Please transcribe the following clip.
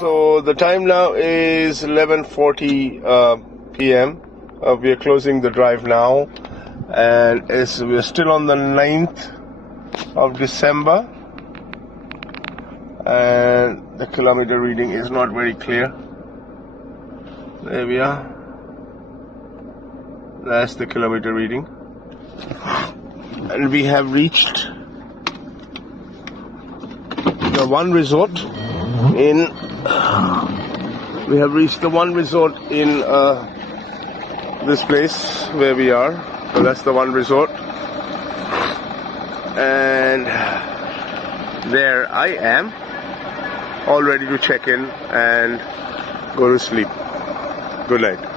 So the time now is 11:40 p.m. We are closing the drive now, and we're still on the 9th of December, and the kilometer reading is not very clear. There we are. That's the kilometer reading, and we have reached the one resort in. We have reached the one resort in this place where we are. So that's the one resort, and there I am, all ready to check in and go to sleep. Good night.